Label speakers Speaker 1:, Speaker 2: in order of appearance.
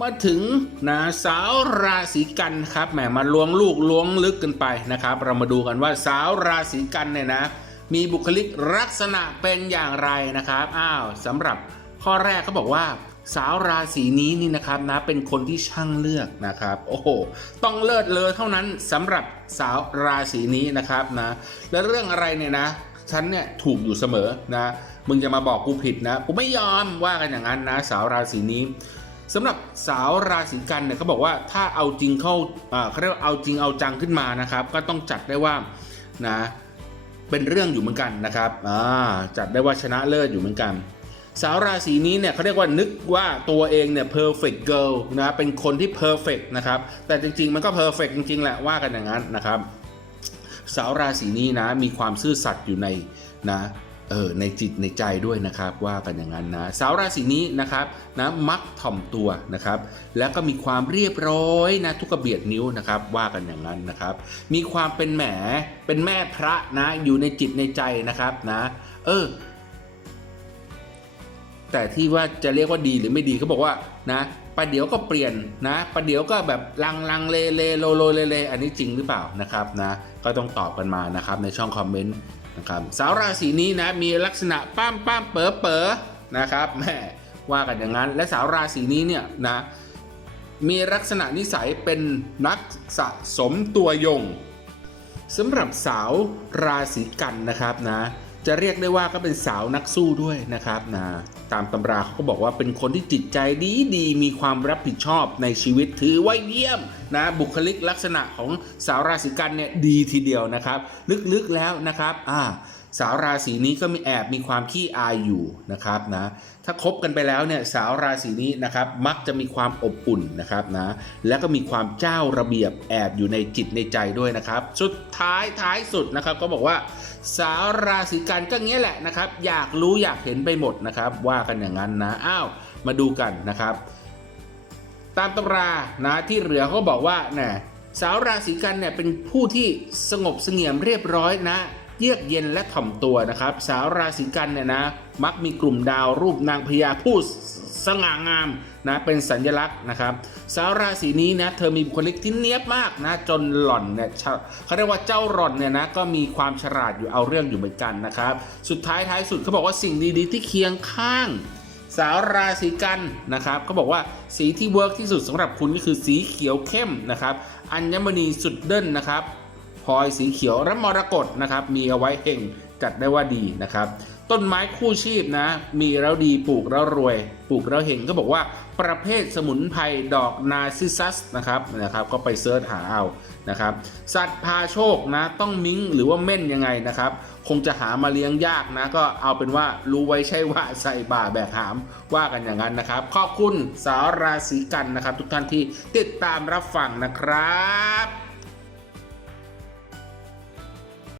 Speaker 1: มาถึงนะสาวราศีกันครับแหมมาล้วงลูกล้วงลึกกันไปนะครับ เรามาดูกันว่าสาวราศีกันเนี่ยนะ มีบุคลิกลักษณะเป็นอย่างไรนะครับอ้าวสำหรับข้อแรกเขาบอกว่าสาวราศีนี้นี่นะครับนะเป็นคนที่ช่างเลือกนะครับ โอ้โหต้องเลิศเลอเท่านั้นสำหรับสาวราศีนี้นะครับนะและเรื่องอะไรเนี่ยนะฉันเนี่ยถูกอยู่เสมอนะมึงจะมาบอกกูผิดนะกูไม่ยอมว่ากันอย่างนั้นนะ สาวราศีนี้ สำหรับสาวราศีกันเนี่ยเขาบอกว่าถ้าเอาจริงเข้าเขาเรียกว่าเอาจริงเอาจังขึ้นมานะครับ ก็ต้องจัดได้ว่านะเป็นเรื่องอยู่เหมือนกันนะครับอ่าจัดได้ว่าชนะเลิศอยู่เหมือนกัน สาวราศีนี้เนี่ยเขาเรียกว่านึกว่าตัวเองเนี่ย perfect girl นะเป็นคนที่ perfect นะครับแต่จริงๆ มันก็ perfect จริงๆแหละว่ากันอย่างนั้นนะครับ สาวราศีนี้นะมีความซื่อสัตย์อยู่ในนะ เออในจิตในใจด้วยนะครับว่ากันอย่างนั้นนะสาวราศีนี้นะครับนะมักถ่อมตัวนะครับแล้วก็มีความเรียบร้อยนะทุกกระเบียดนิ้วนะครับว่ากันอย่างนั้นนะครับ มีความเป็นแหมเป็นแม่พระนะอยู่ในจิตในใจนะครับนะเออแต่ที่ว่าจะเรียกว่าดีหรือไม่ดีเขาบอกว่านะ ประเดี๋ยวก็เปลี่ยนนะประเดี๋ยวก็แบบลังลังเลเลโลโลเลเลอันนี้จริงหรือเปล่านะครับนะก็ต้องตอบกันมานะครับในช่องคอมเมนต์นะครับสาวราศีนี้นะมีลักษณะป้ามป้ามเป๋อเป๋อนะครับแม่ว่ากันอย่างนั้น และสาวราศีนี้เนี่ยนะมีลักษณะนิสัยเป็นนักสะสมตัวยงสำหรับสาวราศีกันนะครับนะ จะเรียกได้ว่าก็เป็นสาวนักสู้ด้วยนะครับนะตามตำราเขาก็บอกว่าเป็นคนที่จิตใจดีดีมีความรับผิดชอบในชีวิตถือว่าเยี่ยมนะบุคลิกลักษณะของสาวราศีกันเนี่ยดีทีเดียวนะครับ ลึกๆแล้วนะครับอ่า สาวราศีนี้ก็มีแอบมีความขี้อายอยู่นะครับนะถ้าคบกันไปแล้วเนี่ยสาวราศีนี้นะครับมักจะมีความอบอุ่นนะครับนะแล้วก็มีความเจ้าระเบียบแอบอยู่ในจิตในใจด้วยนะครับ สุดท้ายท้ายสุดนะครับก็บอกว่า สาวราศีกันก็เงี้ยแหละนะครับ อยากรู้อยากเห็นไปหมดนะครับว่ากันอย่างนั้นนะอ้าวมาดูกันนะครับ ตามตำรานะที่เหลือเขาบอกว่านะสาวราศีกันเนี่ยเป็นผู้ที่สงบเสงี่ยมเรียบร้อยนะ เยือกเย็นและถ่อมตัวนะครับ สาวราศีกันเนี่ยนะมักมีกลุ่มดาวรูปนางพญาผู้สง่างามนะเป็นสัญลักษณ์นะครับ สาวราศีนี้นะเธอมีบุคลิกที่เนี้ยบมากนะจนหล่อนเนี่ยเขาเรียกว่าเจ้าหล่อนเนี่ยนะก็มีความฉลาดอยู่เอาเรื่องอยู่เหมือนกันนะครับ สุดท้ายท้ายสุดเขาบอกว่าสิ่งดีๆ ที่เคียงข้าง สาวราศีกันนะครับเขาบอกว่าสีที่เวิร์กที่สุดสำหรับคุณก็คือสีเขียวเข้มนะครับอัญมณีสุดเด่นนะครับ ลอยสีเขียวและมรกตนะครับมีเอาไว้เฮงจัดได้ว่าดีนะครับ ต้นไม้คู่ชีพนะ มีแล้วดีปลูกแล้วรวย ปลูกแล้วเฮงก็บอกว่าประเภทสมุนไพรดอกนาซิซัสนะครับนะครับ ก็ไปเซิร์ชหาเอานะครับ สัตว์พาโชคนะ ต้องมิ้งหรือว่าเม่นยังไงนะครับ คงจะหามาเลี้ยงยากนะ ก็เอาเป็นว่ารู้ไว้ใช่ว่าใส่บ่าแบกหามว่ากันอย่างนั้นนะครับ ขอบคุณสาวราศีกันนะครับ ทุกท่านที่ติดตามรับฟังนะครับ